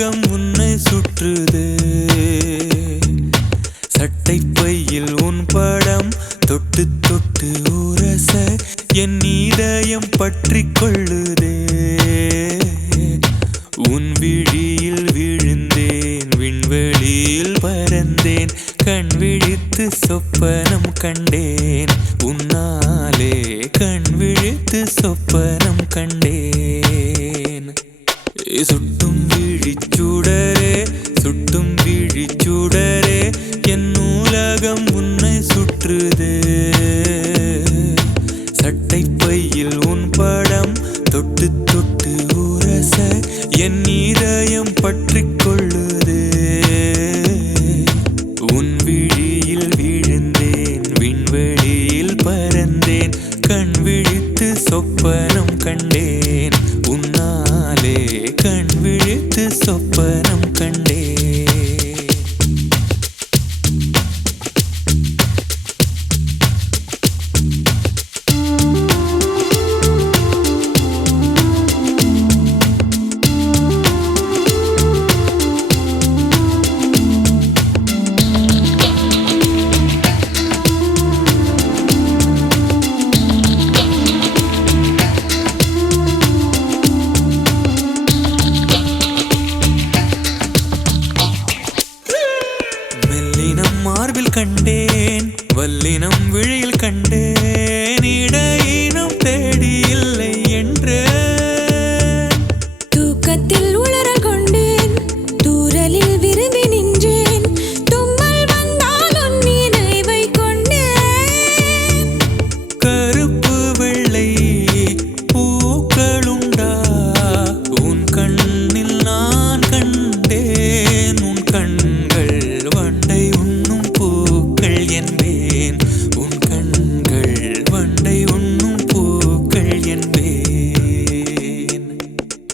உலகம் உன்னை சுற்றுதே. சட்டை பையில் உன் படம் தொட்டு தொட்டு உரச என் இதயம் பற்றி கொள்ளுதே. உன் விழியில் விழுந்தேன், விண்வெளியில் பறந்தேன், கண் விழித்து சொப்பனம் கண்டேன். உன்னாலே கண் விழித்து சொப்பனம் கண்டேன். சுட்டும் விழிச்சுடரே, சுட்டும் விழிச்சுடரே, என் உலகம் உன்னை சுற்றுதே. சட்டை பையில் உன் படம் தொட்டு தொட்டு உரச என் இதயம் பற்றி கொள்ளுதே. உன் விழியில் விழுந்தேன், விண்வெளியில் பறந்தேன், கண் விழித்து சொப்பனம் கண்டேன். உன்னாலே கண் விழித்து சொப்பனம் கண்டேன். மார்பில் கண்டேன், வல்லினம் விழியில் கண்டேன், இடையினம் தேடி இல்லை என்று தூக்கத்தில் உளற கொண்டேன், தூரலில் விரும்பி நின்றேன், தும்மல் வந்தால் உன் நினைவை கொண்டேன். கருப்பு வெள்ளை பூக்களுண்டா உன் கண்ணில் நான் கண்டேன். உன் கண்கள் வண்டை உண்ணும் பூக்கள் என்பேன், உன் கண்கள் வண்டை உண்ணும் பூக்கள் என்பேன்.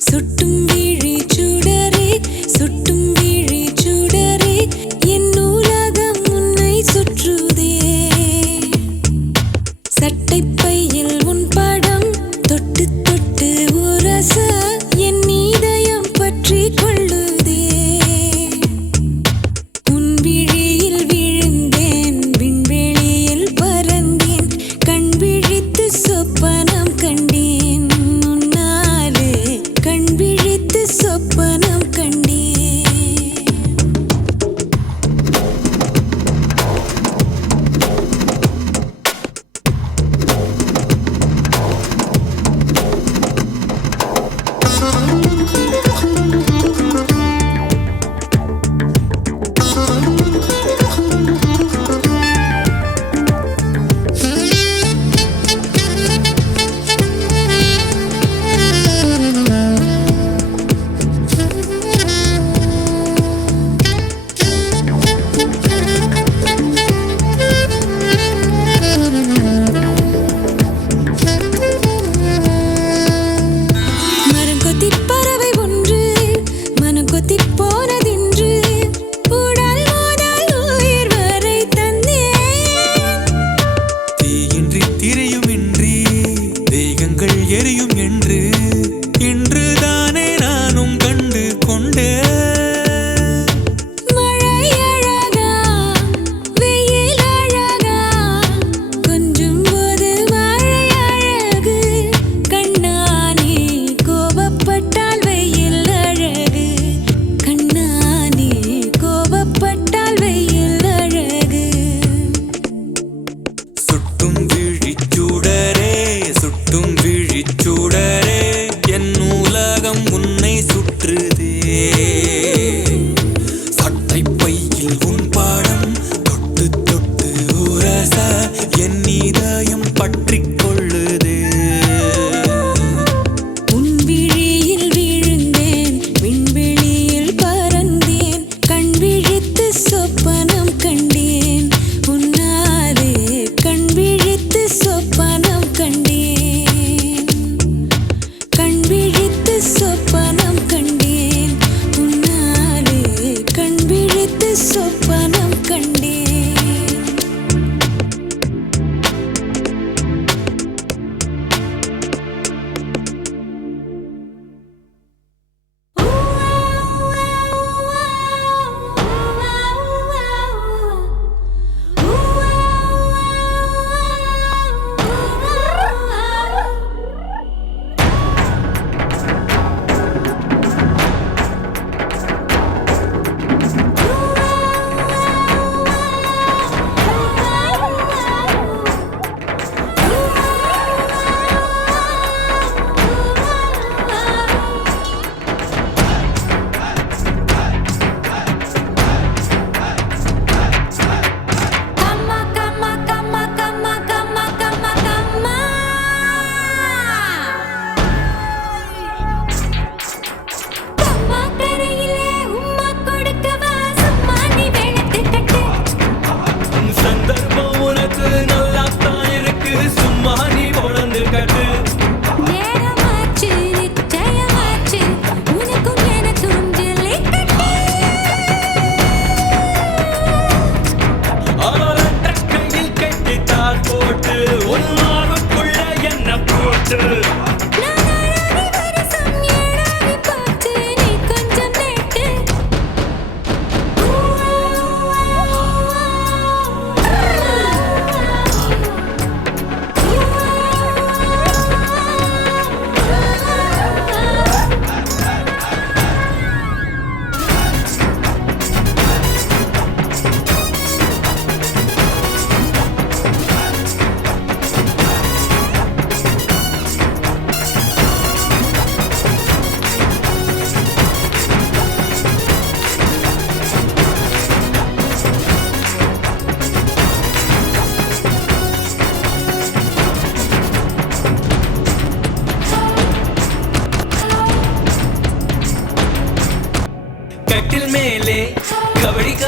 சுட்டும் விழி சுடரே, சுட்டும் விழி சுடரே, என் உலகம் உன்னை சுற்றுதே. சட்டை பையில் உன் படம் தொட்டு தொட்டு உரச என் இதயம் பற்றி கொள்ளுதே. உன் விழியில் விழுந்தேன், விண்வெளியில் பறந்தேன், கண் விழித்து சொப்பனம் கண்டேன். உன்னாலே கண் விழித்து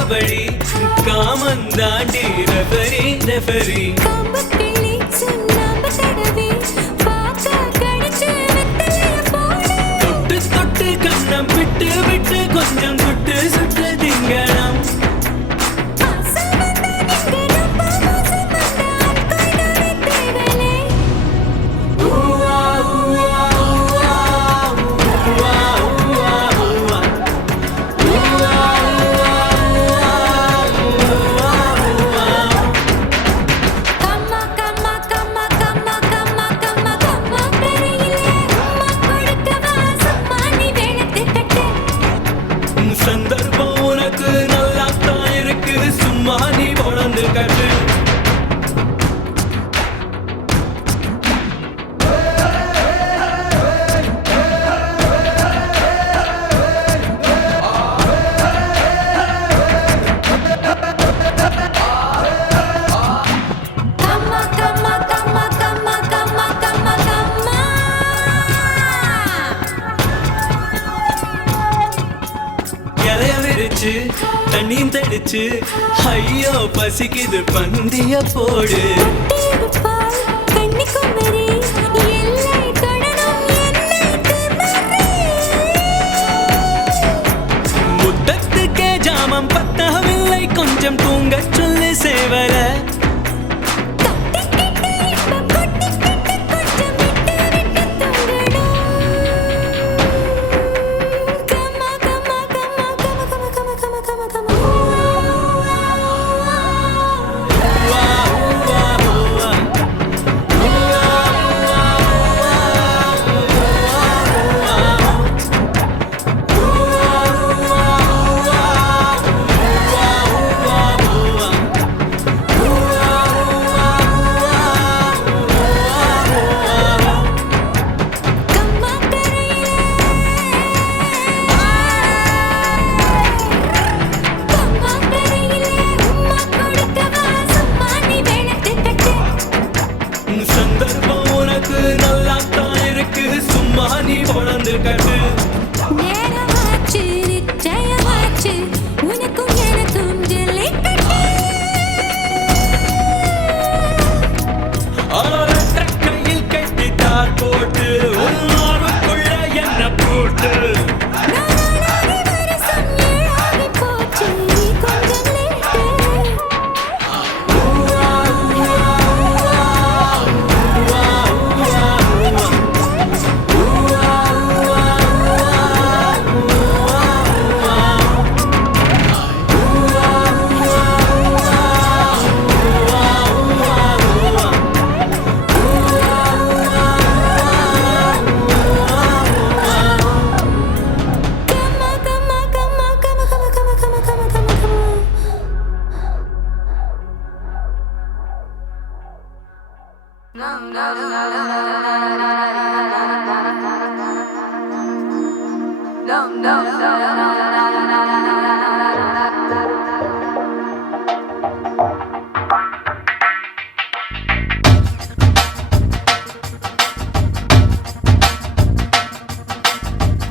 கபடி காமன் தாண்டி ரெஃபரி ரெஃபரி காம்பக்கிளி சுண்ணாம்பு தடவி பாக்க கடிச்சு வெத்தலைய போடு தொட்டு தொட்டு கண்ணம் விட்டு விட்டு கொஞ்சம் சுட்டு சுட்டு திங்கணும் ஆசை வந்தா நீங்க ரொம்ப மோசம் வந்தா அக்கறையாவே தேவலே ஊவா ஊவா ஊவா ஊவா ஊவா கம்மா கம்மா கம்மா கம்மா கம்மா கம்மா கம்மா பெரியிலே உம்மா கொடுக்கவா சும்மா நீ வேணத்தை கட்டு சந்தர்ப்பம் உனக்கு நல்லா தான் இருக்கு சும்மா நீ உணர்ந்து கட்டு கம்மா கம்மா கம்மா கம்மா கம்மா கம்மா கம்மா இலைய விரிச்சு தண்ணியும் தெளிச்சு ஐயோ பசிக்குது பந்திய போடு தேடுப்பால் கன்னிக்குமரி எல்லை தொடரும் என்னை திமிரி முத்தத்துக்கே ஜாமம் பத்தவில்லை கொஞ்சம் தூங்கச் சொல்லு சேவல தொட்டிக்கிட்டு இன்பம் கொட்டிக்கிட்டு கொஞ்சம் விட்டு விட்டு தூங்கணும் கம்மா கம்மா கம்மா கம்மா கம்மா கம்மா கம்மா கம்மா கம்மா பெரியிலே கம்மா பெரியிலே உம்மா கொடுக்கவா சும்மா நீ வேணத்தை கட்டு சந்தர்ப்பம் உனக்கு நல்லா தான் இருக்கு சும்மா நீ உணர்ந்து கட்டு நேரமாச்சு நிச்சயமாச்சு உனக்கும் எனக்கும் ஜல்லிக்கட்டு ஆளற்ற கையில் கட்டி தார் போட்டு உன்னோருக்குள்ள என்ன போட்டு நானாகி வருஷம் ஏழாகி போச்சு கொஞ்சம் லேட்டு கம்மா கம்மா கம்மா கம்மா கம்மா கம்மா கம்மா கம்மா கம்மா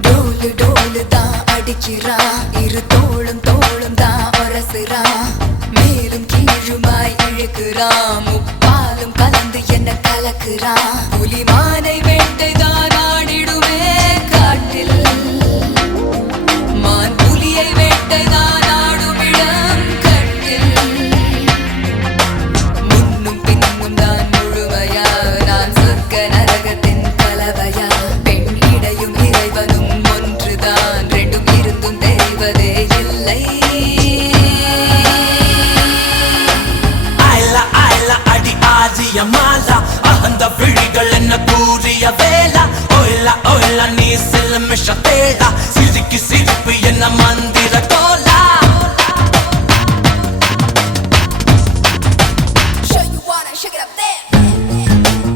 டோலு டோலு தான் அடிக்கிறான் இரு தோளும் தோளும் தான் உரசுறான் மேலும் கீழுமாய் இழுக்கிறான் முப்பாலும் கலந்து என்ன கலக்குறான் புலிமானை வேட்டை தான் ஆடிடுவே காட்டில் மான் புலியை வேட்டை தான் ஆடும் இடம் கட்டில் முன்னும் பின்னும் தான் முழுமையா நான் சொர்க்க நரகத்தின் கலவையா பெண் இடையும் இறைவனும் ஒன்றுதான் ரெண்டும் இருந்தும் தெரிவதே இல்லை ஆயில ஆயில அடி ஆதிய மாலா அகந்த விழிகள் என்ன கூறிய வேளா ஓயில ஓயில நீ சில மிஷ தேடா சிரிக்கு சிரிப்பு என்ன மந்திர Cola Show you wanna shake it up there.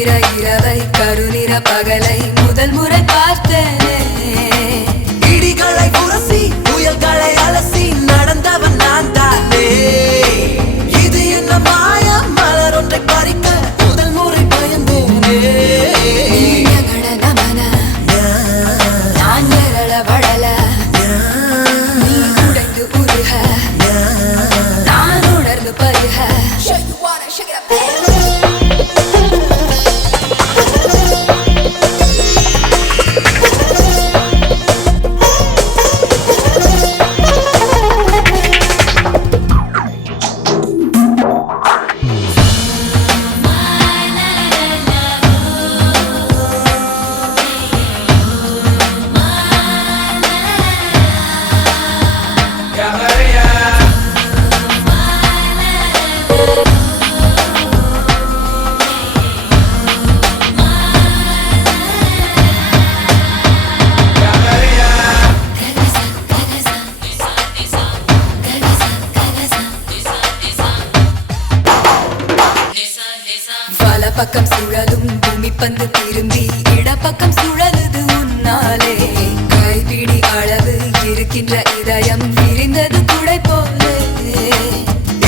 நிற இரவை கருநிற பகலை முதல் முறை பார்த்தேனே இடிகளை உரசி புயல்களை அலசி நடந்தவன் நான் தானே இது என்ன மாயம் மலர் ஒன்றை பறிக்க முதல் முறை பயந்தேனே ஞகட நமன நான் நிரள வளல நீ உடைந்து உருக நான் உணர்ந்து பருக பக்கம் சுழலும் பூமி பந்து திரும்பி இடப்பக்கம் சுழலுது உன்னாலே கைபிடி அளவு இருக்கின்ற இதயம் விரிந்தது குடை போலே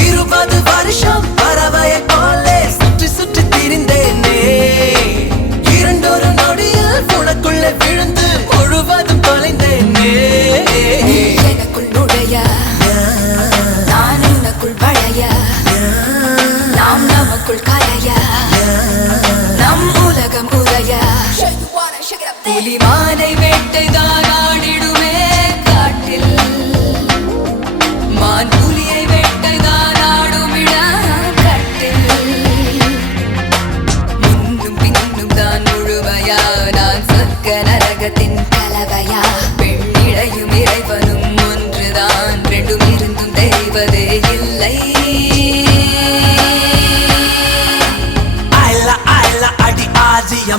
20 வருஷம் பறவையை போலே சுற்றி சுற்றி திரிந்தேனே இரண்டொரு நொடியில் உனக்குள்ளே விழுந்து முழுவதும் தொலைந்தேனே எனக்குள் நுழைய நான் உனக்குள் வளைய நாம் நமக்குள் கலைய நம் உலகம் உரைய புலிமானை வேட்டைதான் ஆடிடுமே காட்டில் மான் புலியை வேட்டைதான் ஆடுமிட கட்டில் முன்னும் பின்னும் தான் முழுமையா நான் சொர்க்க நரகத்தின் கலவையா பெண்ணிடையும் இறைவனும் ஒன்றுதான் ரெண்டும் இருந்தும் தெரிவதே இல்லை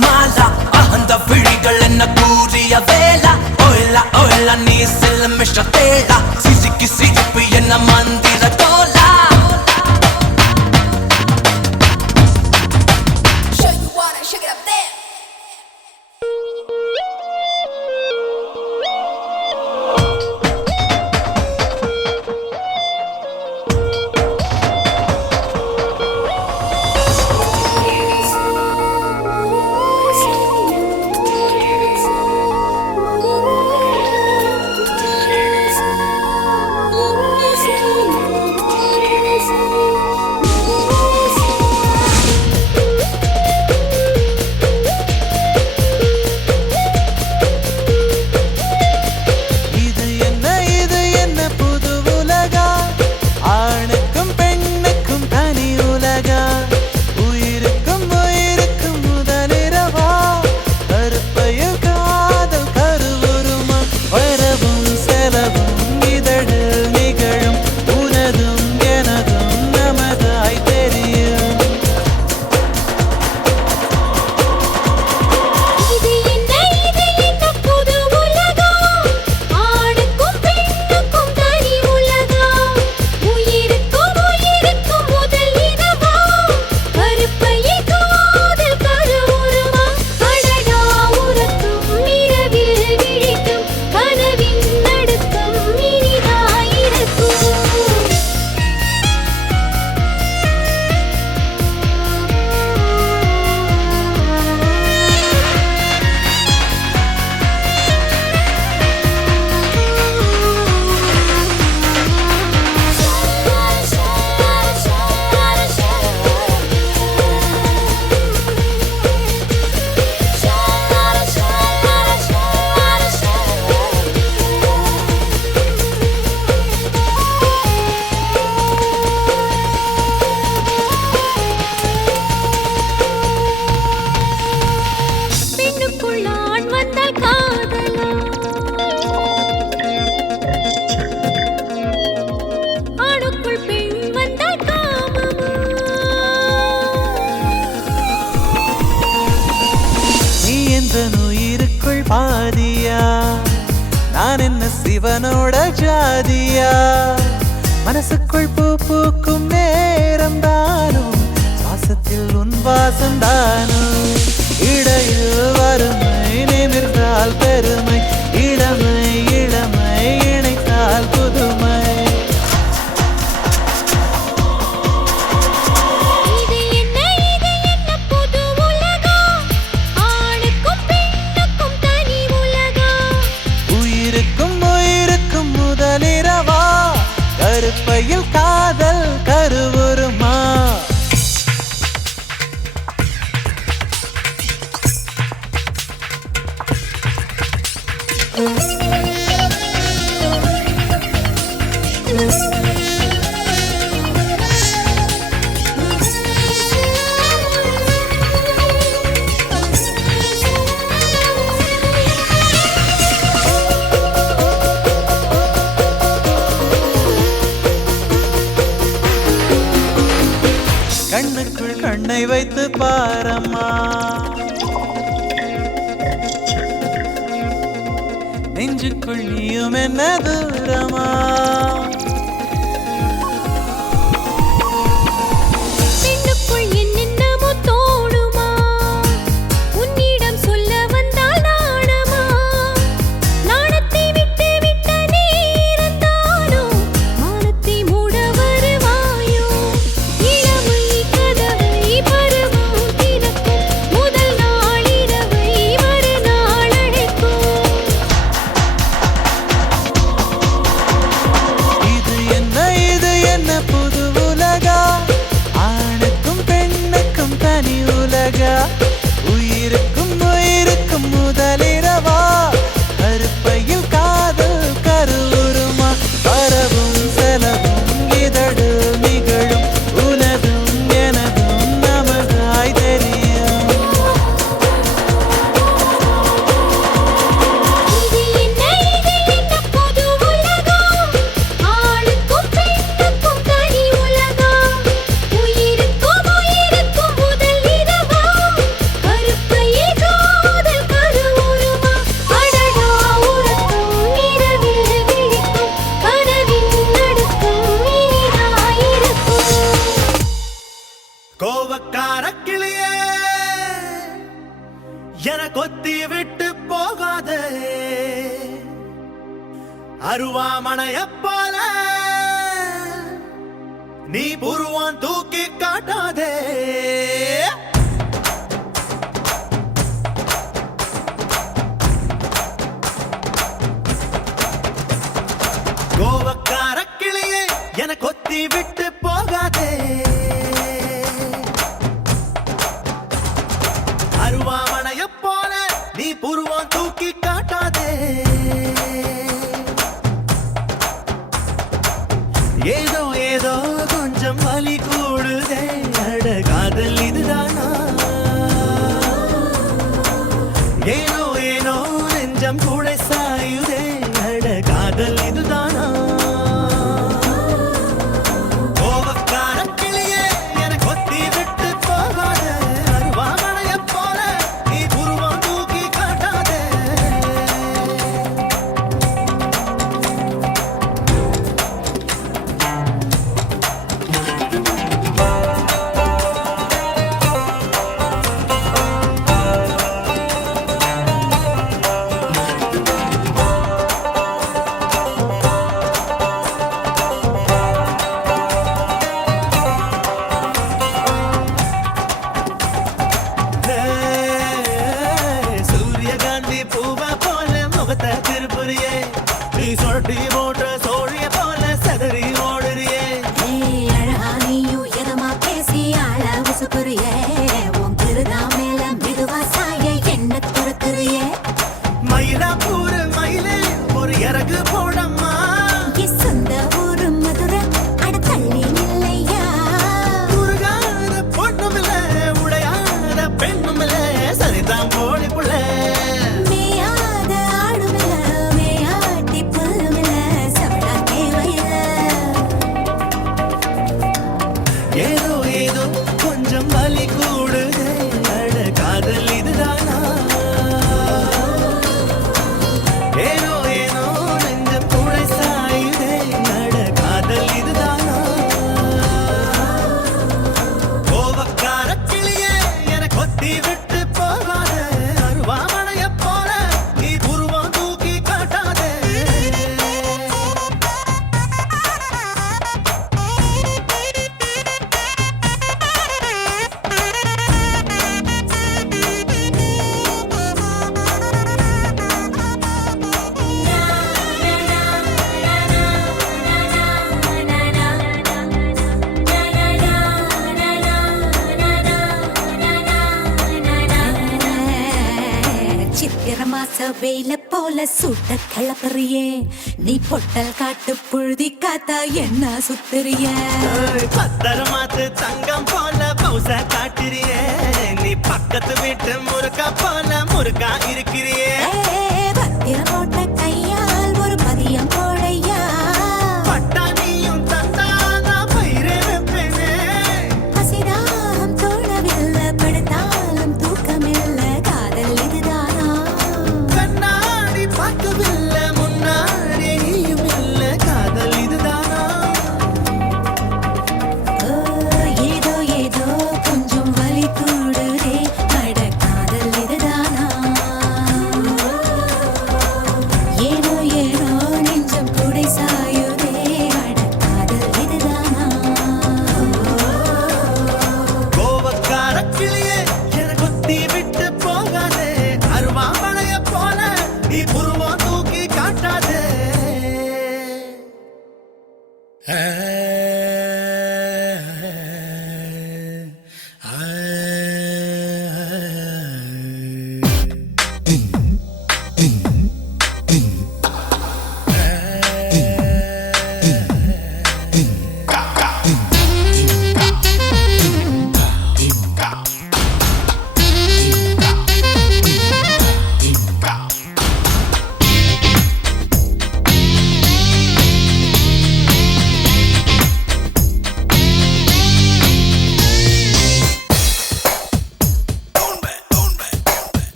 மாலா அகந்த விழிகள் என்ன கூறிய வேலா ஓய்லா ஓய்லா நீ செல்ல மிஷ தேடா சிசிக்கு சிரிப்பு என்ன மந்திர கோலா பாதியா நான் என்ன சிவனோட ஜாதியா மனசுக்குள் பூ பூக்கும் நேரம் தானும் சுவாசத்தை மூக்கில் உன் வாசந்தானோ இடையில் வறுமை நிமிர்ந்தால் பெருமை இளமை இளமை இணைத்தால் புதுமை இது என்ன புது உலகம் ஆணுக்கும் பெண்ணுக்கும் தனி உலகம் உயிருக்கும் உயிருக்கும் முதலிரவா கருப்பையில் காதல் கருவுருமா கண்ணுக்குள் கண்ணை வைத்து பாரம்மா நெஞ்சுக்குள் நீயும் என்ன தூரமா பெண்ணுக்குள் என்னென்னமோ தோணுமா உன்னிடம் சொல்ல வந்தால் நாணமா நாணத்தை விட்டு விட்ட நீ இருந்தானோ மானத்தை மூட வருவாயோ இளமை கதவை பருவம் திறக்கும் முதல் நாள் இரவை மறுநாள் அழைக்கும் இது என்ன புது உலகா ஆணுக்கும் பெண்ணுக்கும் தனி உலகா உயிருக்கும் உயிருக்கும் முதலிரவா கருப்பையில் காதல் கருவுருமா பரவும் செலவும் இதழு நிகழும் உனதும் எனதும் நமதாய் தெரியும் இது என்ன புது உலகம் ஆணுக்கும் பெண்ணுக்கும் தனி உலகம் உயிருக்கும் உயிருக்கும் முதல் இரவா கருப்பையில் காதல் கருவுருமா அடடா உறக்கம் இரவில் விழிக்கும் கனவின் நடுக்கம் இனிதாயிருக்கும் கோவக்கார கிளியே என கொத்தி விட்டு போகாதே அருவாமனைய போல நீ புருவான் தூக்கி காட்டாதே கோவக்கார கிளியே என கொத்தி விட்டு போகாதே அருவாமனைய போல நீ புருவம் தூக்கி காட்டாதே ஏதோ ஏதோ கொஞ்சம் வலி கூடுதே அட காதல் இதுதானா ஏனோ ஏனோ நெஞ்சம் கூட சாயுதே அட காதல் இதுதானா கோவக்கார கிளியே என கொத்தி விட்டு போகாதே அருவாமனைய போல நீ புருவம் தூக்கி காட்டாதே வெயில போல சூட்ட கிளப்புறியே நீ பொட்டல் காட்டு புழுதி காத்தா என்ன சுத்துறிய பத்திரமாத்து தங்கம் போல பௌச காட்டுறியே நீ பக்கத்து வீட்டு முருக்கா போல முருக்கா இருக்கிறியே பத்திரம் போட்ட கையால் ஒரு பதியம் போடையா பட்டாணியும் தந்தானா பயிரே வைப்பேனே பசிதாகம் தோணவில்லை படுத்தாலும் தூக்கமில்லை காதல் இதுதானா கண்ணாடி பார்க்கவில்லை முன்னாடி நீயும் இல்லை காதல் இதுதானா ஏதோ ஏதோ கொஞ்சம் வலி கூடுதே அட காதல் இதுதானா ஏனோ ஏனோ நெஞ்சம் குடை சாயுதே அட காதல் இதுதானா கோவக்கார கிளியே என கொத்தி விட்டு போகாதே அருவாமனைய போல நீ புருவம் தூக்கி காட்டாதே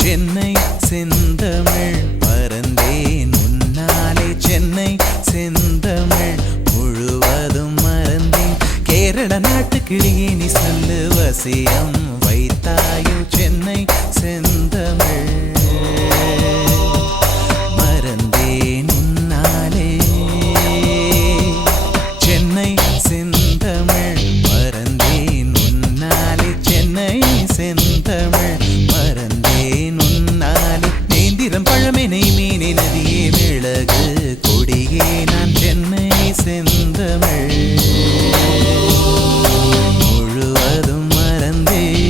சென்னை செந்தமிழ் மறந்தேன் உன்னாலே சென்னை செந்தமிழ் முழுவதும் மறந்தேன் கேரள நாட்டு கிளியே நீ சொல்லு வசியம் வைத்தாயோ சென்னை செந்தமிழ் மறந்தேன் உன்னாலே சென்னை செந்தமிழ் மறந்தேன் உன்னாலே சென்னை செந்தமிழ் மறந்தேன் உன்னாலே நேந்திரம் பழமெனை மீனே நதியே மிளகு கொடியே நான் சென்னை செந்தமிழ் முழுவதும் மறந்தேன்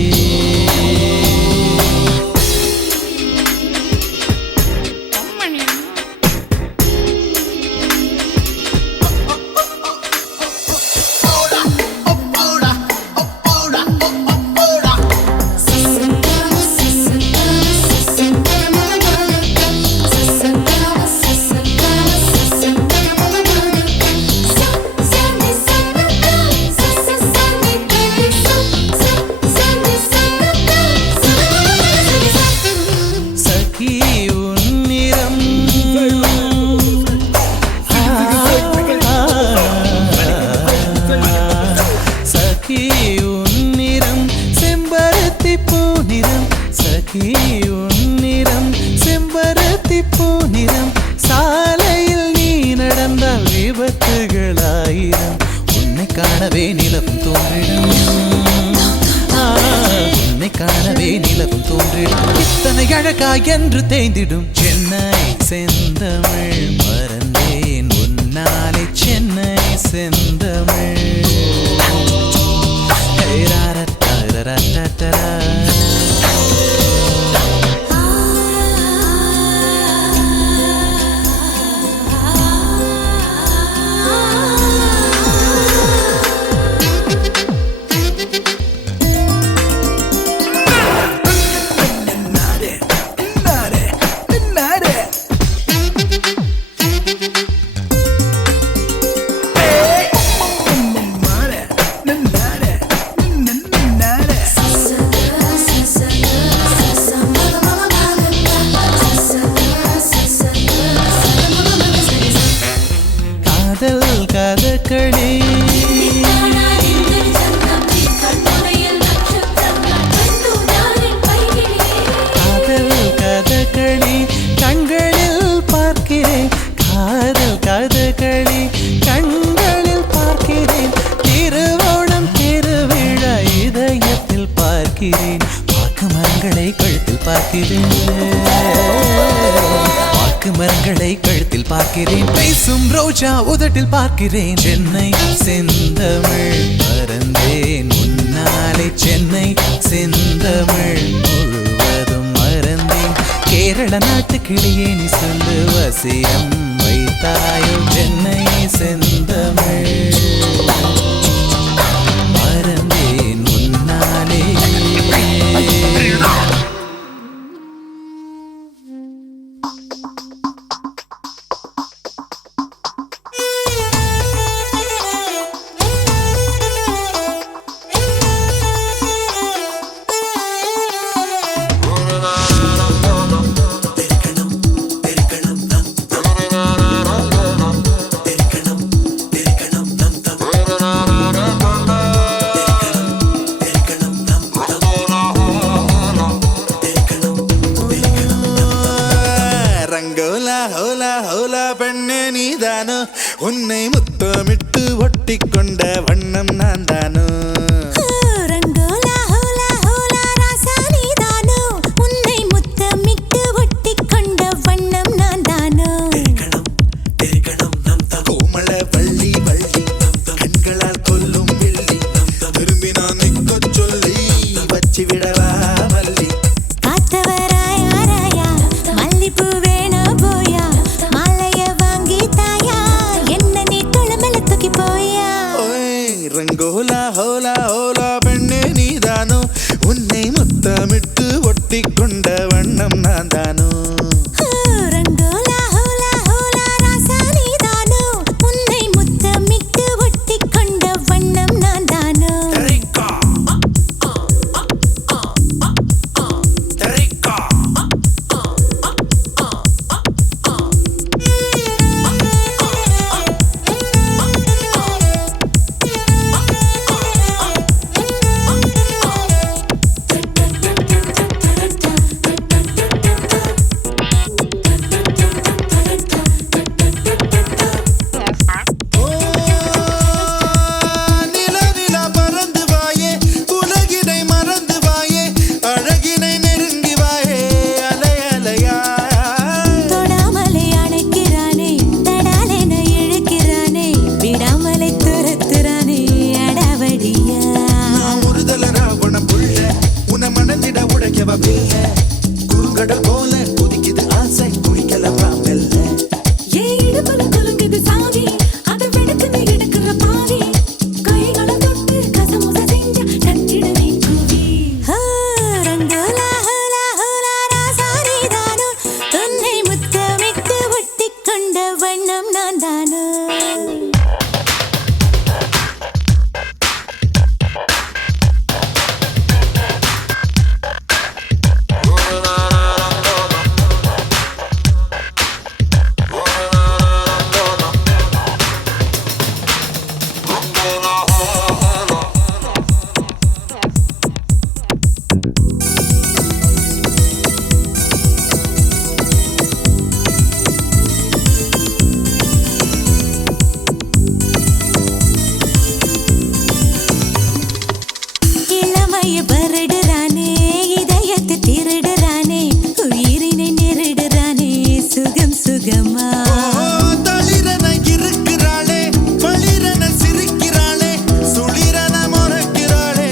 சகி உன்னிறம் சகி உன்னிறம் செம்பருத்தி பூநிறம் சகி உன்னிறம் செம்பருத்தி பூநிறம் சாலையில் நீ நடந்தால் விபத்துகளாயிரம் உன்னை காணவே நிலவும் தோன்றிடும் உன்னை காணவே நிலவும் தோன்றிடும் இத்தனை அழகா என்று தேய்ந்திடும் சென்னை செந்தமிழ் மறந்தேன் உன்னாலே சென்னை செந்தமிழ் காதல் கதகளி காதல் கதகளி கண்களில் பார்க்கிறேன் காதல் கதகளி கண்களில் பார்க்கிறேன் திருவோணம் திருவிழா இதயத்தில் பார்க்கிறேன் வாக்கு மரங்களை கழுத்தில் பார்க்கிறேன் வாக்கு மரங்களை கழுத்தில் பார்க்கிறேன் பேசும் ரோஜா உதட்டில் பார்க்கிறேன் சென்னை செந்தமிழ் மறந்தேன் உன்னாலே சென்னை செந்தமிழ் முழுவதும் மறந்தேன் கேரள நாட்டு கிளியே நீ சொல்லு வசியம் வைத்தாயோ சென்னை செந்தமிழ் மறந்தேன் உன்னாலே ரங்கோலா ஹோலா ஹோலா பெண்ணே நீதானோ உன்னை முத்தமிட்டு ஒட்டி கொண்ட வண்ணம் நான் தானோ ரங்கோலா ஹோலா ஹோலா ராசா நீதானோ உன்னை முத்தமிட்டு ஒட்டிக் கொண்ட வண்ணம் நான் தானோ கோமள வள்ளி வள்ளி கண்களால் கொல்லும் வெள்ளி திரும்பி நான் நிற்க சொல்லி வச்சு விடவா வள்ளி காத்தவராயா மல்லிப்பூ வேணா போயா மாலைய வாங்கி தாயா என்ன நீ குளமல தூக்கி போயா ரங்கோலா ஹோலா ஹோலா பெண்ணே நீதானோ உன்னை முத்தமிட்டு ஒட்டி கொண்ட வண்ணம் நான் தானோ ரங்கோலா ஹோலா ஹோலா ராசா நீதானோ உன்னை முத்தமிட்டு ஒட்டிக் கொண்ட வண்ணம் நான் தானோ நிலவில பறந்து வாயே உலகினை மறந்து வாயே அழகினை நெருங்கி வாயே அலை அலையா தொடாமலே அணைக்கிறானே தடாலென இழுக்கிறானே விடாமலே துரத்துறானே அடாவடியா நான் ஒருதல ராவண புள்ள உன மணந்திட உடைக்கவ பில்ல குறுங்கடல் போல கொதிக்குது ஆசை குளிக்கலவா மெல்ல ஏன் இடுப்புல குலுங்குது சாவி அதை வெடுக்குது எடுக்கிற பாவி கைகளை தொட்டு கசமுச செஞ்ச நச்சிடுவே கூவி ரங்கோலா ஹோலா ஹோலா ராசா நீதானோ உன்னை முத்தமிட்டு ஒட்டிக் கொண்ட வண்ணம் நான் தானோ இளமைய பரடுறானே இதயத்தை திருடுறானே உயிரினை நெருடுறானே சுகம் சுகமா தளிரன இருக்கிறாளே பளிரன சிரிக்கிறாளே சுளிரன முறைக்கிறாளே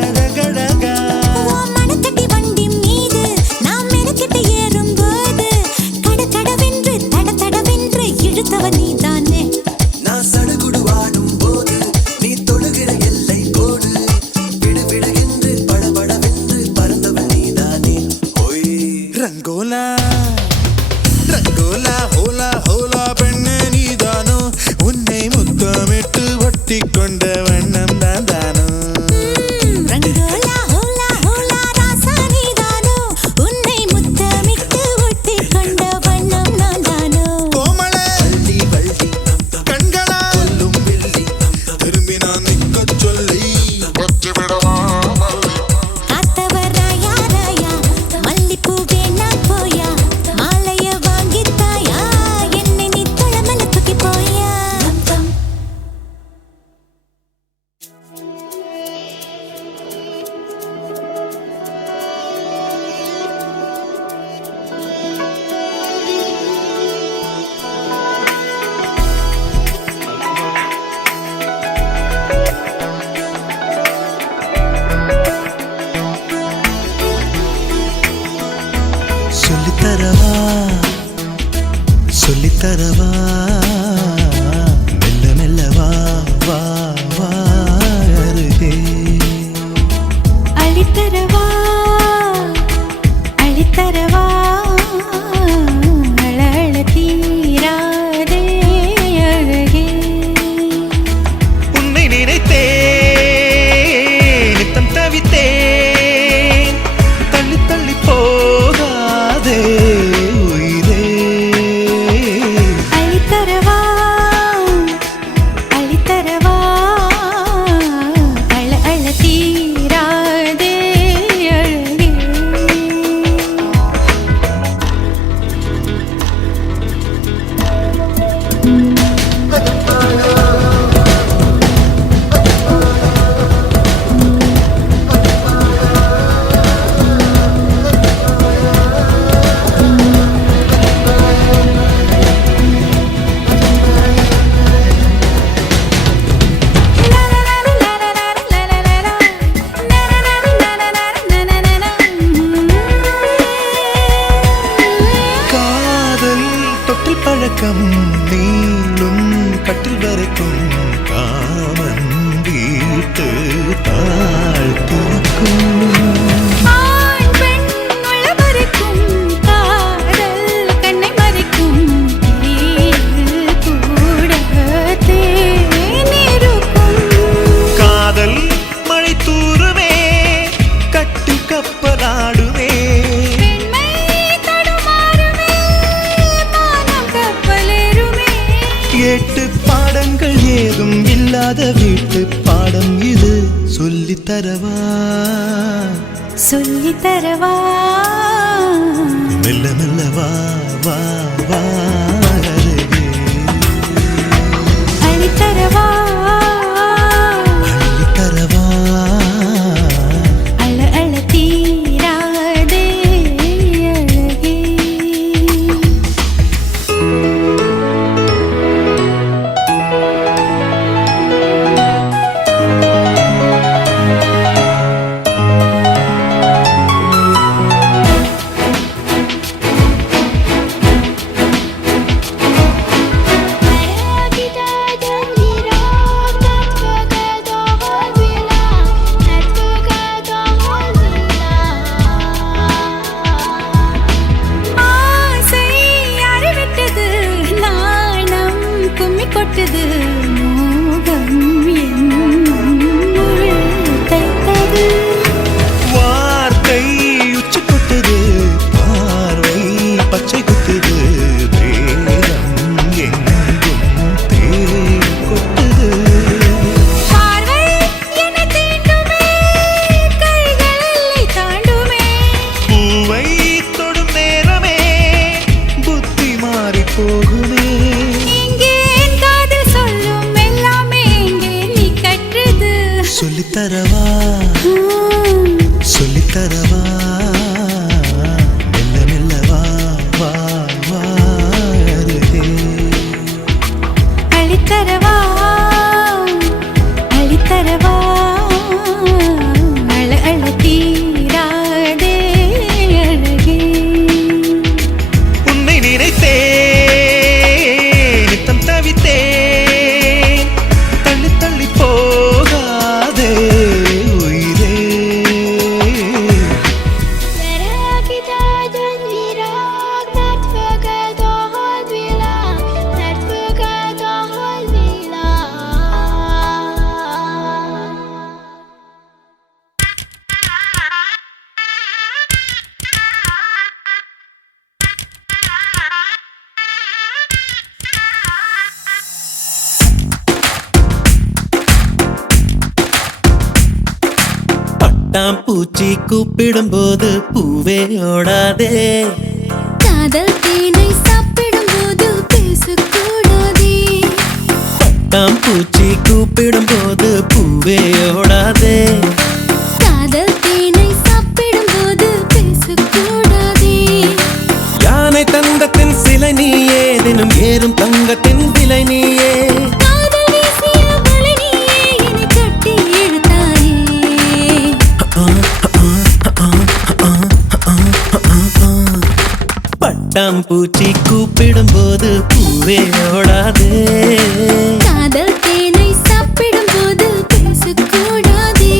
அழகழகா உன் அள்ளித்தரவா மெல்ல மெல்ல வா வா வா அருகே அள்ளித்தரவா அள்ளித்தரவா அழ அழ தீராதே அழகே உன்னை நினைத்தேன் நித்தம் தவித்தேன் தள்ளி தள்ளி போகாதே உயிரே அள்ளித்தரவா அள்ளித்தரவா அழ அழ தீராதே அழகே காதல் தொட்டில் பழக்கம் நீளும் கட்டில் வரைக்கும் காமன் வீட்டு தாழ்த்திருக்கும் ஆண் பெண் உள்ள மறைக்கும் காதல் கண்ணை மறைக்கும் தேனில் கூட தேனிருக்கும் காதல் மழை தூருமே கட்டில் கப்பலாடுமே பெண்மை தடுமாறுமே மானம் கப்பலேறுமே எட்டு பாடங்கள் ஏதும் இல்லாத வீட்டு பாடம் இது சொல்லித்தரவா சொல்லித்தரவா மெல்ல மெல்ல வா வா வா அருகே அள்ளித்தரவா அள்ளித்தரவா அழ அழ தீராதே அழகே ஆசை அறவிட்டது நாணம் கும்மி கொட்டது மோகம் என்னும் முள் தைத்தது வார்த்தை உச்சி கொட்டது பார்வை பச்சை குத்துது வேதம் எங்கும் தேன் கொட்டுது பார்வை என்னை தீண்டுமே கைகள் எல்லை தாண்டுமே பூவை தொடும் நேரமே புத்தி மாறி போகுமே இங்கே என் காதில் சொல்லும் எல்லாமே இங்கே நீ கற்றது சொல்லித்தரவா சொல்லித்தரவா மெல்ல மெல்ல வா வா வா அருகே அள்ளித்தரவா அள்ளித்தரவா அழ அழ தீராதே அழகே உன்னை நினைத்தேன் நித்தம் தவித்தேன் தள்ளி தள்ளி போகாதே உயிரே பட்டாம் பூச்சி கூப்பிடும்போது பூவே ஓடாதே காதல் தேனை சாப்பிடும்போது பேசக்கூடாதே பட்டாம் பூச்சி கூப்பிடும்போது பூவே ஓடாதே காதல் தேனை சாப்பிடும்போது பேசக்கூடாதே யானை தங்கத்தின் சிலை நீயே தினம் ஏறும் தங்கத்தின் விலை நீயே காதல் வீசிய வலை நீயே என்னை கட்டி இழுத்தாயே பட்டாம் பூச்சி கூப்பிடும்போது பூவே பூவே ஓடாதே. காதல் தேனை சாப்பிடும் போது பேசக்கூடாதே.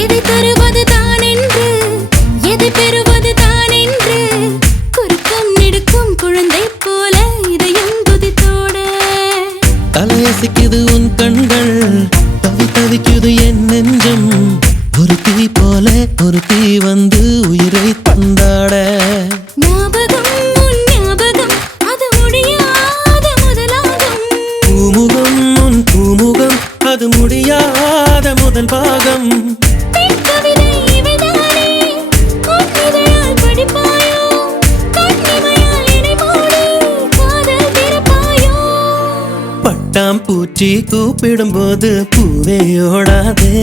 எதை தருவது தான் என்று, எதை பெறுவது தான் என்று, குறுக்கும் நெடுக்கும் குழந்தை போல இதயம் குதித்தோட. தலையசைக்குது உன் கண்கள், தவி தவிக்குது என் நெஞ்சம். ஒரு தீ போல ஒரு தீ வந்து உயிரை தந்தாட. ஞாபகம் உன் ஞாபகம், அது முடியாத முதலாகும். பூமுகம் உன் பூமுகம், அது முடியாத முதல் பாகம். பெண் கவிதை இவைதானே, உன் இதழால் படிப்பாயோ, கண்ணிமையால் என்னை மூடி காதல் திறப்பாயோ. பட்டாம் பூச்சி கூப்பிடும் போது பூவே ஓடாதே.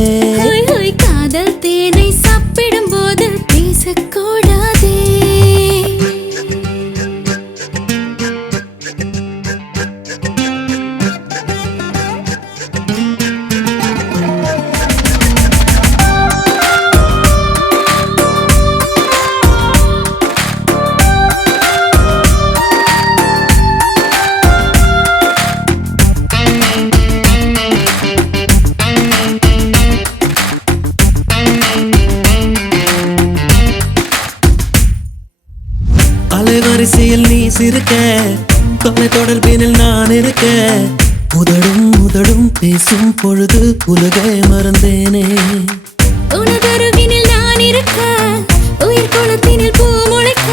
ஹோய் ஹோய் காதல் தேனை சாப்பிடும் போது பேசக்கூடாதே. அலைவரிசையில் நீ சிரிக்க, தொலை தொடர்பினில் நான் இருக்க. உதடும் உதடும் பேசும் பொழுது உலகை மறந்தேனே. உனதருவினில் நான் இருக்க, உயிர் குளத்தினில் பூ முளைக்க.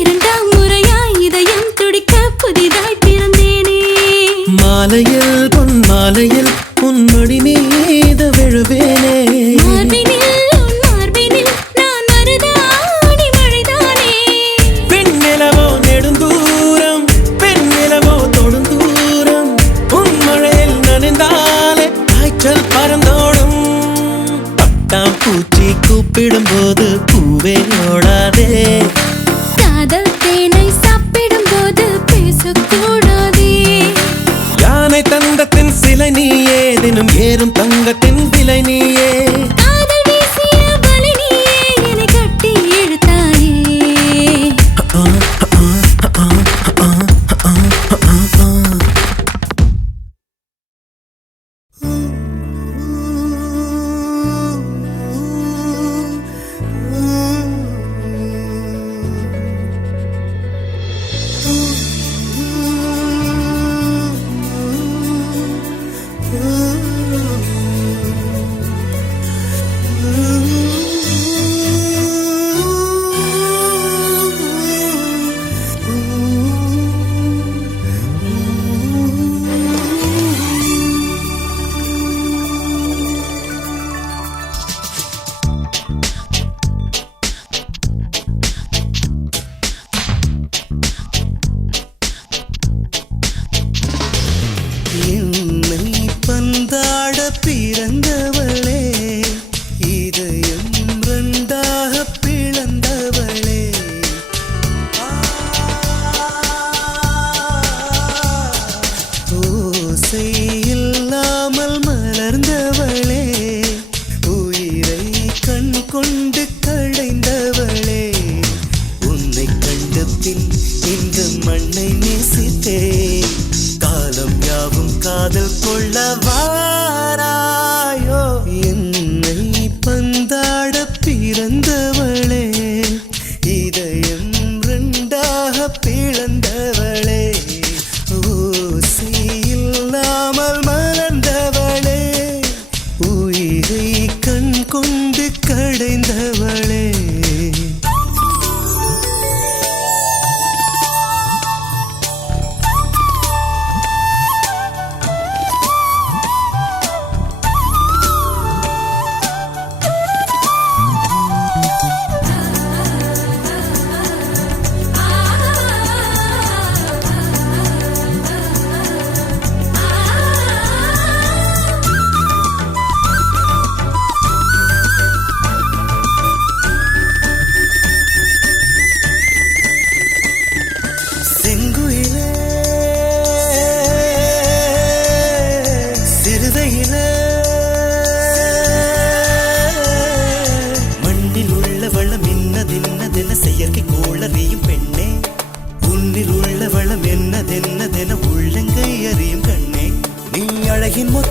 இரண்டாம் முறையாய் இதயம் துடிக்க புதிதாய் பிறந்தேனே. மாலையில் பொன் மாலையில் உன் மடி மீது விழுவேனே. மார்பினில் உன் மார்பினில் நான் மருதாணி மழைதானே. பெண்ணிலவோ நெடுந்தூரம், பெண்ணிலவோ தொடுந்தூரம். உன் மழையில் நனைந்தாலே காய்ச்சல் பறந்தோடும். பட்டாம் பூச்சி கூப்பிடும் போது பூவே ஓடாதே. காதல் தேனை சாப்பிடும் போது பேசக்கூடாதே. யானை தந்தத்தின் சிலை நீயே, தினம் ஏறும் தங்கத்தின் விலை நீயே. காதல் வீசிய வலை நீயே, என்னை கட்டி இழுத்தாயே.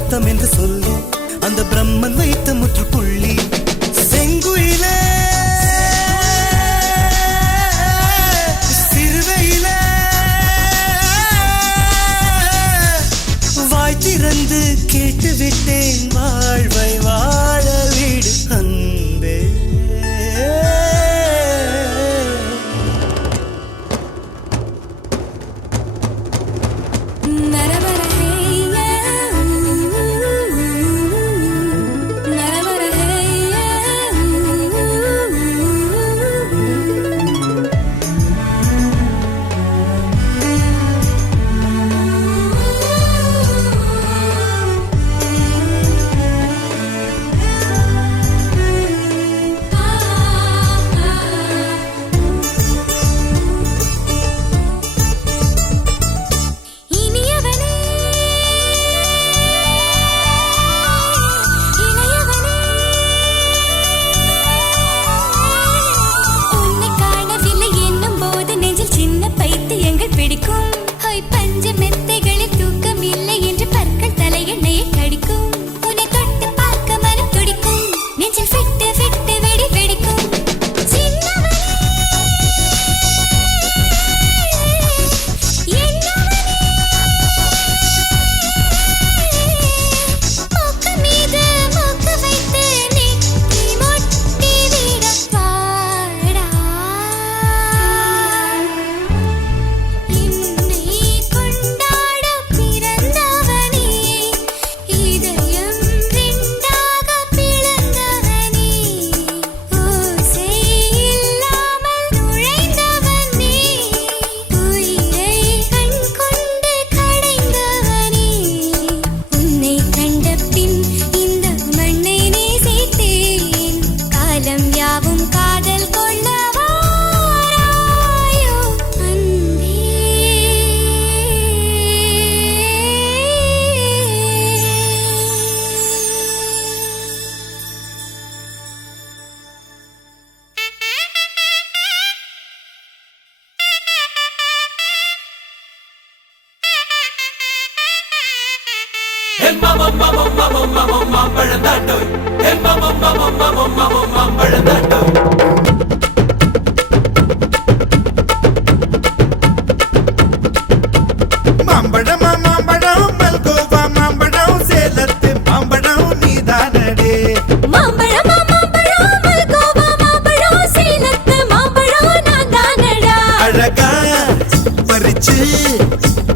முத்தம் என்று சொல்லு அந்த பிரம்மன் வைத்த முற்றுப்புள்ளி செங்குயிலே சிறுவையிலே வாய் திறந்து கேட்டு விட்டேன் வாழ்வை வாழ வீடு அன்பே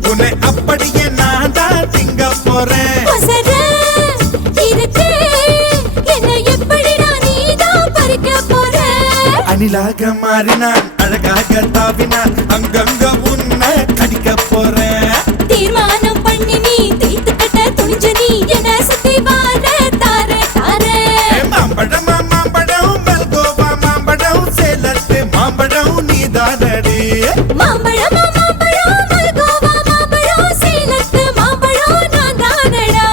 உன்னை அப்படியே நான் தான் திங்க போறேன் அணிலாக மாறினான் அழகாக தாவினான் அங்கங்க உன்னை கடிக்க போறேன் தீர்மானம் பண்ணி நீ தீத்து கட்ட துணிஞ்ச நீ என்ன சுத்தி வார தாரே தாரே மாம்பழம் மாம்பழம் மல்கோவா மாம்பழம் சேலத்து மாம்பழம் நீதானடி மாம்பழம் மாம்பழம் மல்கோவா மாம்பழம் சேலத்து மாம்பழம் நான் தானடா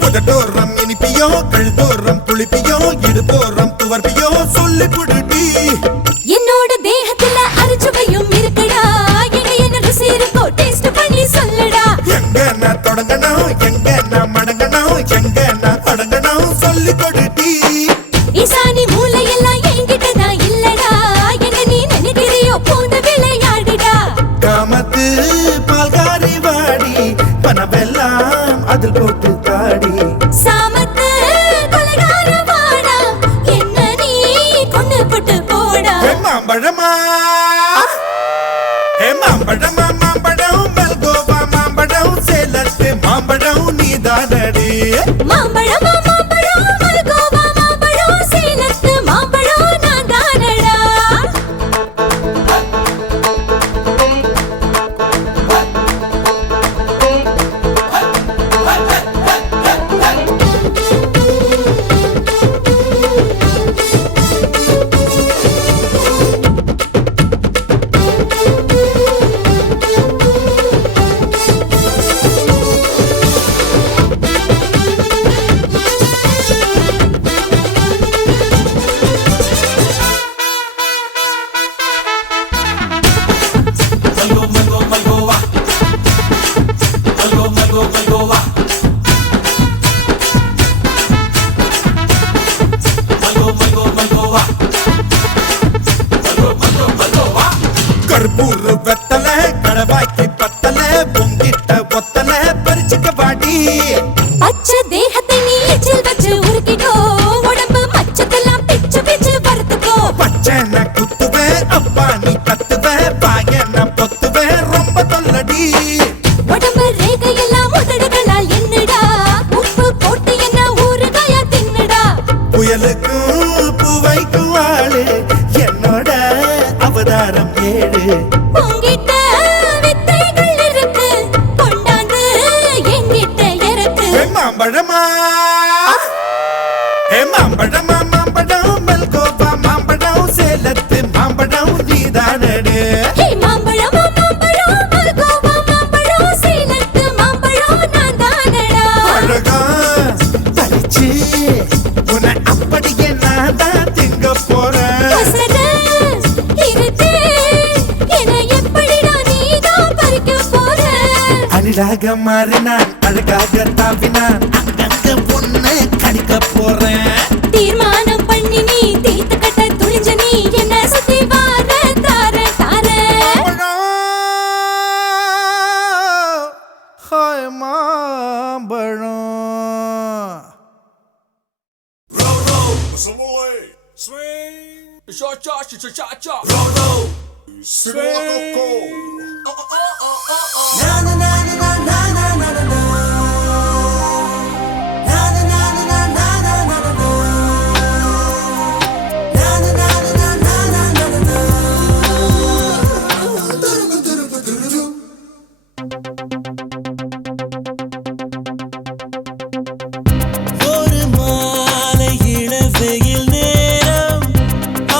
உதட்டோரம் இனிப்பியோ கழுத்தோரம் புளிப்பியோ இடுப்போரம் துவர்ப்பியோ சொல்லி புடுடி என்னோட தேகத்துல அரிச்சுவையும் இருக்குடா எங்க என்ன ருசி இருக்கோ டேஸ்ட் பண்ணி சொல்லடா எங்க நான் தொடங்கணும் எங்க நான் மடங்கணும் எங்க நான் தொடங்கணும் சொல்லி கொடுடி ஈசானி மூளையெல்லாம் என்கிட்ட தான் இல்லடா என்ன நீ நினைக்கிறியோ போன விளையாடுடா காமத்து பால்காரி வாடி பணமெல்லாம் அதில் போட்டு தாடி சாமத்து கொலைகார வாடா என்ன நீ கொண்டு போட்டு போடா மாம்பழமா மாம்பழமா மாம்பழம் மல்கோவா மாம்பழம் சேலத்து மாம்பழம் நீதானடி மாம்பழம் மாம்பழம் மல்கோவா மாம்பழம் சேலத்து மாம்பழம் நான் தானடா ஊரு வெத்தல கடவாக்கி பத்தல பொங்கிட்ட ஒத்தல பறிச்சுக்க பாடி பச்சை தேகத்தை நீ எச்சில் வச்சு உருக்கிக்கோ உடம்பு மச்சத்தெல்லாம் பிச்சு பிச்சு வறுத்துக்கோ பச்சை குத்துவேன் அப்பா நீ கத்துவேன் பாயன பொத்துவேன் ரொம்ப தொல்லடி உடம்பு ரேகையெல்லாம் உதடுகளால் என்னடா உப்பு போட்டு என்ன ஊறுகாயா தின்னுடா புயலுக்கும் பூவைக்கும் ஆளு என்னோட அவதாரம் ஏழு உங்கிட்ட வித்தைகள் இருக்கு கொண்டாந்து எங்கிட்ட இருக்கு மாம்பழமா மாம்பழமா மாம்பழம் மல்கோவா மாம்பழம் சேலத்து மாம்பழம் நீதானடு மாம்பழம் மாம்பழம் மல்கோவா மாம்பழம் சேலத்து மாம்பழம் நான் தானடா அழகா பறிச்சு உன்னை அப்படியே நான் தான் திங்க போறேன் அசடு இருக்கு என்ன எப்படிடா நீதான் பறிக்க போற அணிலாக மாறினான் அழகாக தாவினான் அங்கங்க பொண்ணு கடிக்க போறேன் தீர்மானம் பண்ணி நீ தீர்த்து கட்ட துணிஞ்ச நீ என்ன சுத்தி வார தார தார ஹாய் மாம்பழம் ஒரு மாலை இளவெயில் நேரம்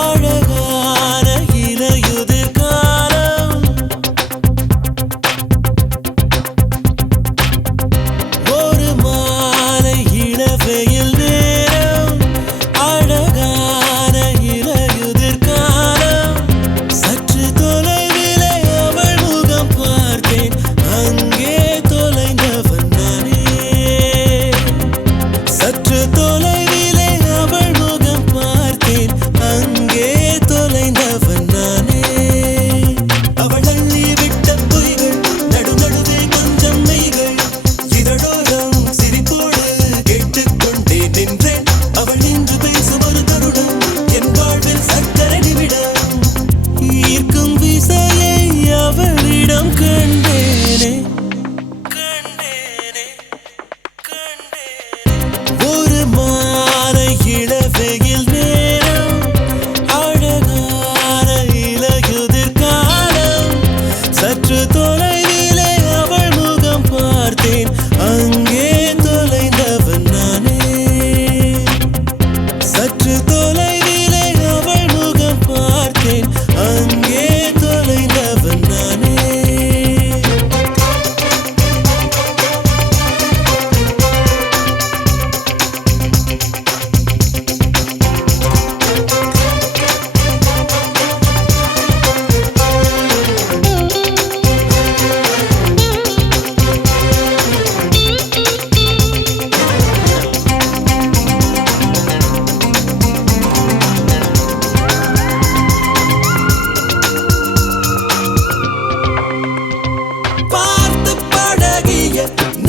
அழகான இலையுதிர் காலம் ஒரு மாலை இளவெயில் நேரம் அழகான இலையுதிர் காலம் சற்று தொலைவிலே அவள் முகம் பார்த்தேன் அங்கே தொலைந்தவன் நானே சற்று தொலைவிலே அவள் முகம் பார்த்தேன் அங்கே தொலைந்தவன் நானே அவள் அள்ளி விட்ட பொய்கள் நடுநடுவே கொஞ்சம் மெய்கள் இதழோரம் சிரிப்போடு கேட்டுக்கொண்டே நின்றேன் அவள் நின்று பேசும் ஒரு தருணம் என் வாழ்வில் சக்கரை நிமிடம் ஈர்க்கும் விசையை அவளிடம் கண்டேனே கண்டேனே ஒரு மாலை இளவெயில் நேரம் அழகான இலையுதிர் காலம் சற்று தொலைவிலே அவள் முகம் பார்த்தேன் அங்கே தொலைந்தவன் நானே சற்று தொலைவிலே அவள் முகம் பார்த்தேன் அங்கே தொலைந்தவன் நானே பார்த்து பழகிய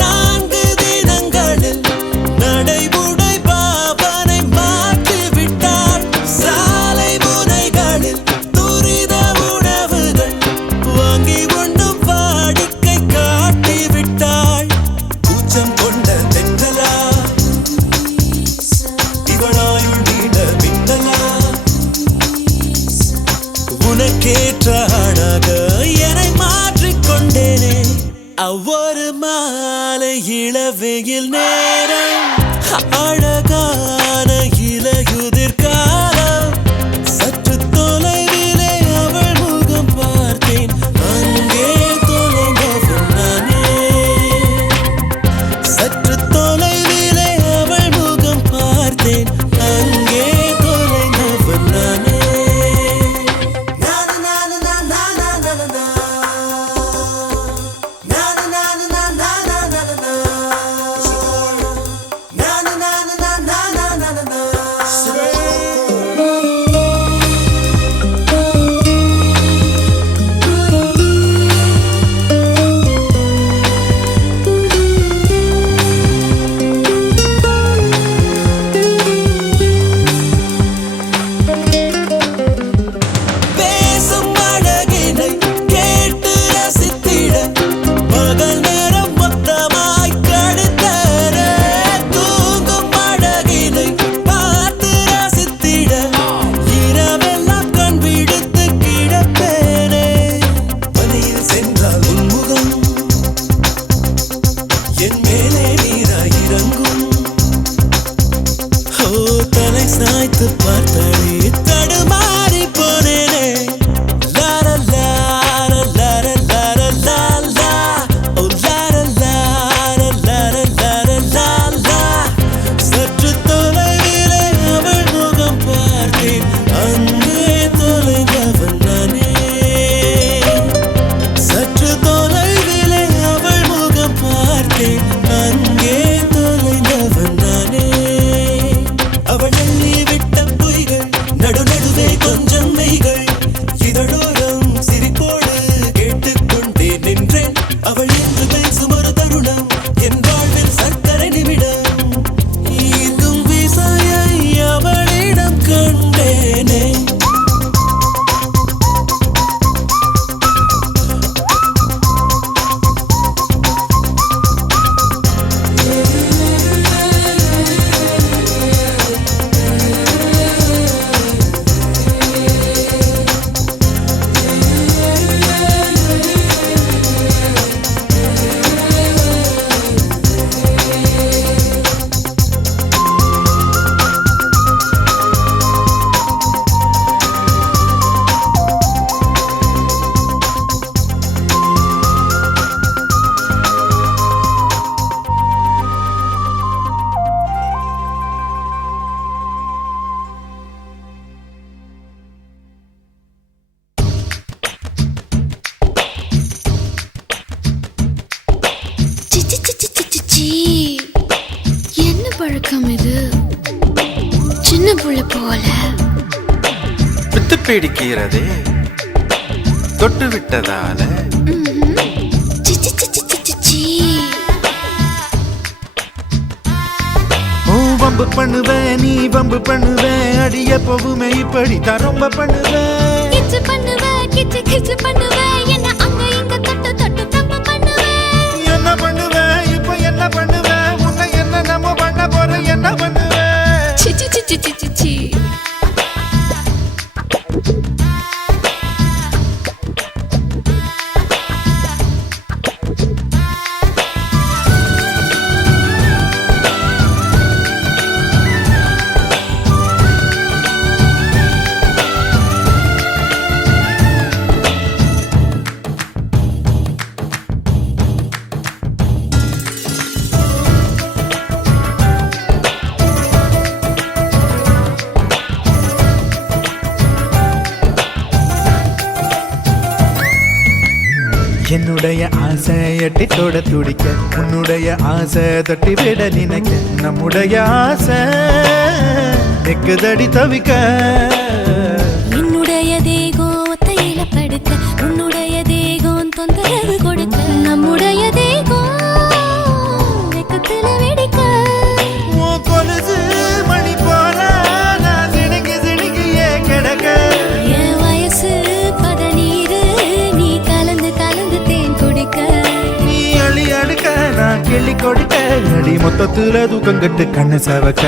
4 தினங்களில் நடைமுறை பாவனை மாற்றிவிட்டாள் சாலை முனைகளில் துரித உணவுகள் வாங்கி உண்ணும் வாடிக்கை காட்டிவிட்டாள் கூச்சம் கொண்ட தென்றலா இவனாயுள் நீட மின்னலா உனக்கேற்ற ஆணாக என்னை மாற்றிக்கொண்டேனே ஒவ்வொரு மாலை இளவெயில் நேரம் அழகான இலையுதிர் காலம் சற்று தொலைவிலே அவள் முகம் பார்த்தேன் அங்கே தொலைந்தவன் நானே சற்று தொலைவிலே அவள் முகம் பார்த்தேன் அங்கே தொலைந்தவன் நானே பிடிக்கிறதே தொட்டு விட்டதால சி சி சி சி சி சி ஓ வம்பு பண்ணுவேன் நீ வம்பு பண்ணுவேன் அடி எப்பவுமே இப்படித்தான் ரொம்ப பண்ணுவேன் கிச்சு பண்ணுவ கிச்சு கிச்சு பண்ணுவ என்ன அங்க இங்க தொட்டு தொட்டு தப்பு பண்ணுவ என்ன பண்ணுவேன் இப்ப என்ன பண்ணுவேன் உன்னை என்ன நம்ம பண்ண போறேன் என்ன பண்ணுவேன் சி சி சி சி சி சி என்னுடைய ஆசை எட்டி தொட துடிக்க உன்னுடைய ஆசை தட்டி விட நினைக்க நம்முடைய ஆசை நெக்குதடி தவிக்க என்னுடைய தேகம் ஒத்தையில படுக்க உன்னுடைய தேகம் தொந்தரவு கொடுக்க நம்முடைய தேகம் வெக்கத்துல வெடிக்க ஓ கொலுசு மணி போல நான் சிணுங்கி சிணுங்கியே கிடக்க என் வயசு பதநீரு நீ கலந்து கலந்து தேன் குடிக்க நீ அழி அடுக்க நான் கிள்ளி கொடுக்க அடி மொத்தத்துல தூக்கம் கட்டு கண்ணு சவக்க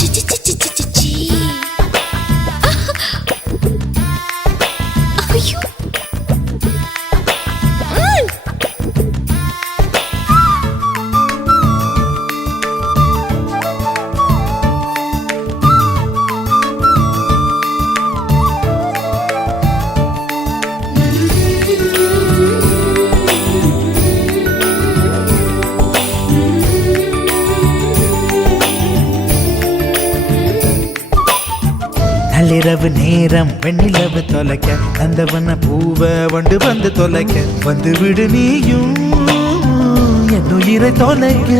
சி சி சி சி சி சி ஐயோ நள்ளிரவு நேரம் வெண்ணிலவு தொலைக்க நந்தவன பூவ வண்டு வந்து தொலைக்க வந்து விடு நீயும் என் உயிரை தொலைக்க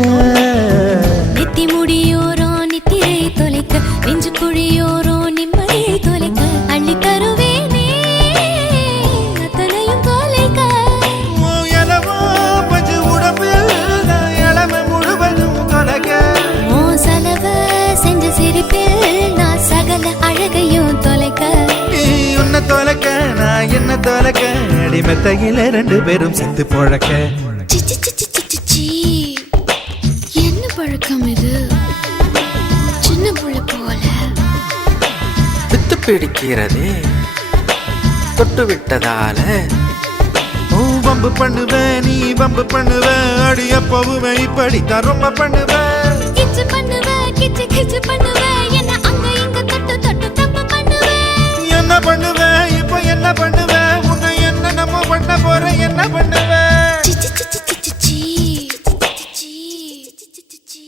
நெத்தி முடியோரோ நித்திரை தொலைக்க நெஞ்சு குழியோரோ நிம்மதியை தொலைக்க அள்ளி தருவேனே அத்தனையும் தொலைக்க ஓ எலவோ பஞ்சு உடம்பில் நான் இளமை முழுவதும் தொலைக்க ஓ செலவ செஞ்ச சிரிப்பில் நான் சகல அழகையும் தொலைக்க நீ உன்னை தொலைக்க நான் என்ன தொலைக்க அடிமெத்தையில ரெண்டு பேரும் செத்து பொழக்க சி சி சி சி சி சி சி என்ன பழக்கம் இது சின்ன புள்ள போல வித்து பிடிக்கிறதே தொட்டு விட்டதால ஓ வம்பு பண்ணுவேன் நீ வம்பு பண்ணுவேன் அடி எப்பவுமே இப்படித்தான் ரொம்ப பண்ணுவேன் கிச்சு பண்ணுவ கிச்சு கிச்சு பண்ணுவ என்ன அங்க இங்க தொட்டு தொட்டு தப்பு பண்ணுவ என்ன பண்ணுவேன் இப்ப என்ன பண்ணுவேன் உன்னை என்ன நம்ம பண்ண போறேன் என்ன பண்ணுவேன் சி சி சி சி சி சி சி சி சி சி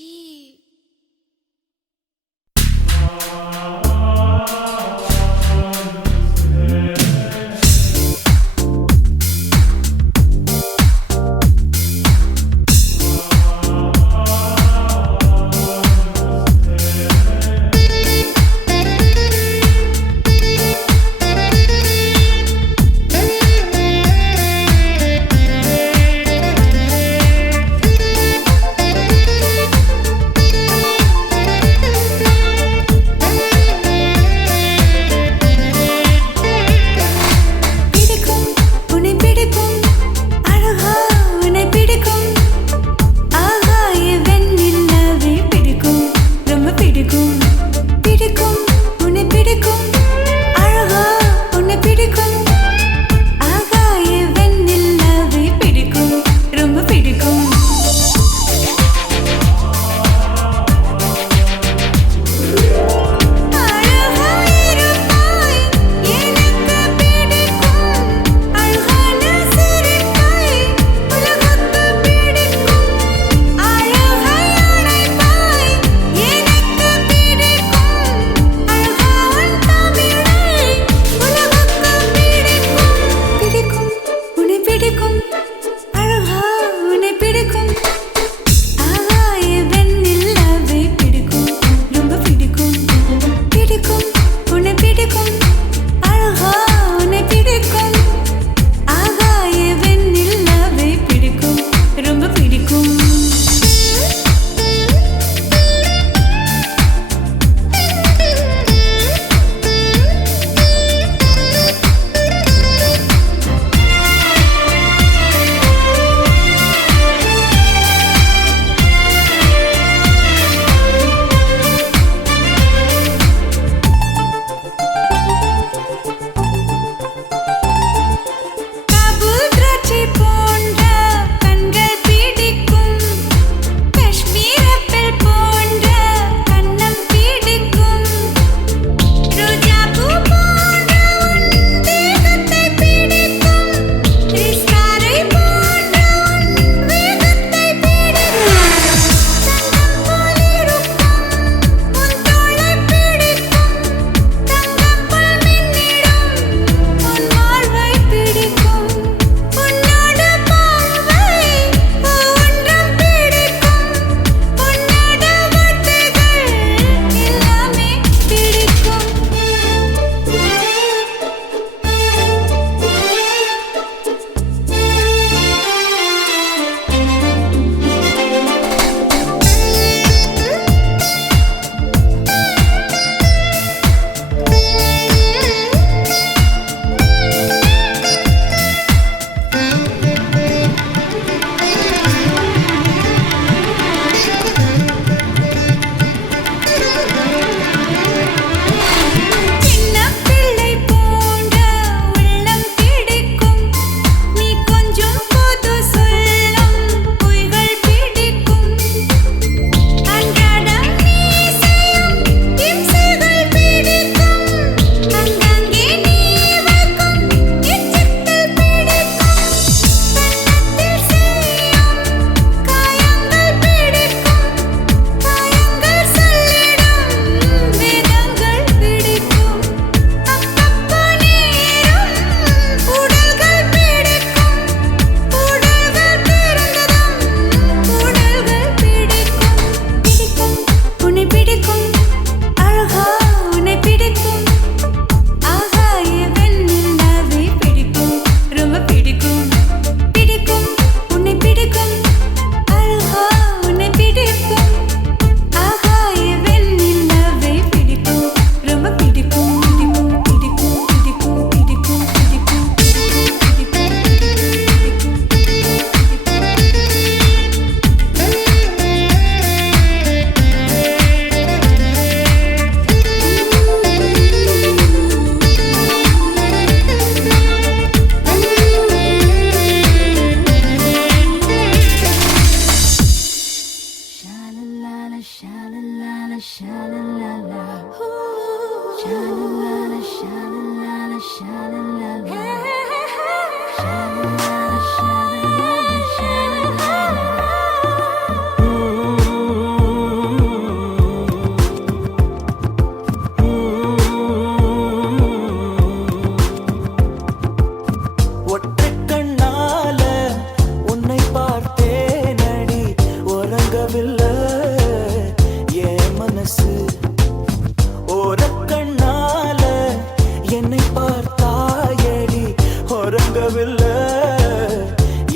உறங்கவில்லை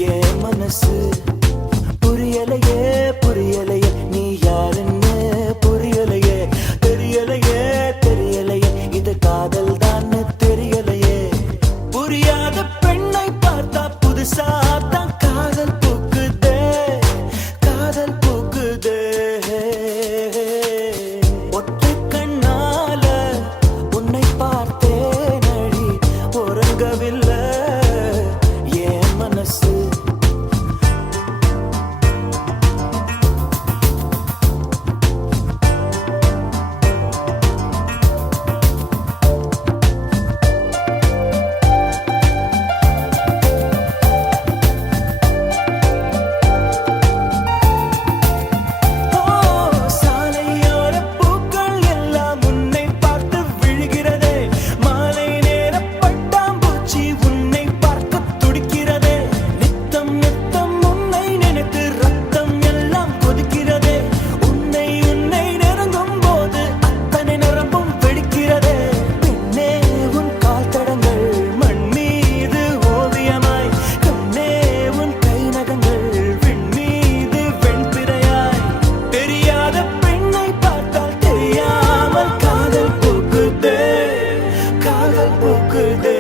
என் மனசு புரியலையே புரியலையே நீ யாருன்னு புரியலையே தெரியலையே தெரியலையே இது காதல் தான் தெரியலையே புரியாத பெண்ணை பார்த்தா புதுசா தான் காதல் பூக்குதே காதல் பூக்குதே ஒற்றை கண்ணால உன்னை பார்த்தேன் அடி உறங்கவில்லை என் மனசு சாலையோர பூக்கள் எல்லாம் உன்னை பார்த்து விழுகிறதே மாலை நேர பட்டாம்பூச்சி உன்னை பார்க்க துடிக்கிறதே நித்தம் நித்தம் உன்னை நினைத்து ரத்தம் எல்லாம் கொதிக்கிறதே உன்னை உன்னை நெருங்கும் போது அத்தனை நரம்பும் வெடிக்கிறதே பின்னே உன் கால் தடங்கள் மண் மீது ஓவியமாய் கண்ணே உன் கை நகங்கள் விண் மீது வெண்பிறையாய் தெரியாத பெண்ணை பார்த்தால் தெரியாமல் காதல் பூக்குதே காதல் பூக்குதே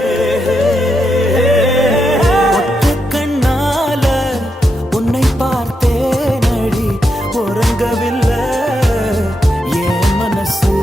ஒற்றை கண்ணால உன்னை பார்த்தேன் அடி உறங்கவில்லை என் மனசு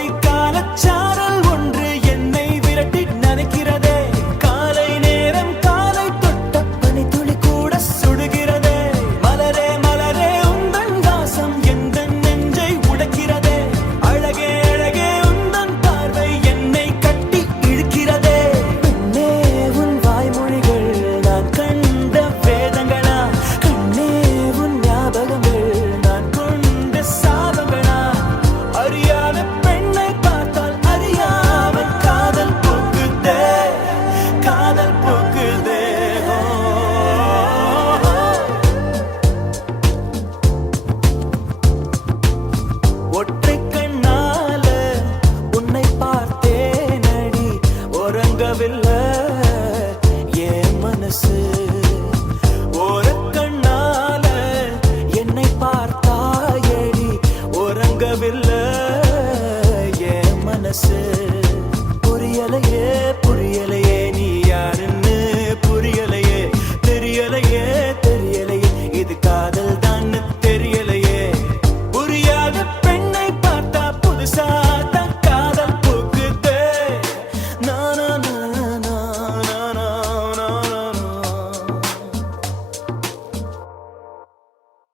கோடைக்காலச்சாரல் ஒன்று என்னை விரட்டி நனைக்கிறதே காலை நேரம் காலை தொட்ட பனித்துளி கூட சுடுகிறதே மலரே மலரே உந்தன் வாசம் எந்த நெஞ்சை உடைக்கிறதே அழகே அழகே உந்தன் பார்வை என்னை கட்டி இழுக்கிறதே பெண்ணே உன் வாய்மொழிகள் நான் கண்ட வேதங்களா கண்ணே உன் ஞாபகங்கள் நான் கொண்ட சாபங்களா அறியாத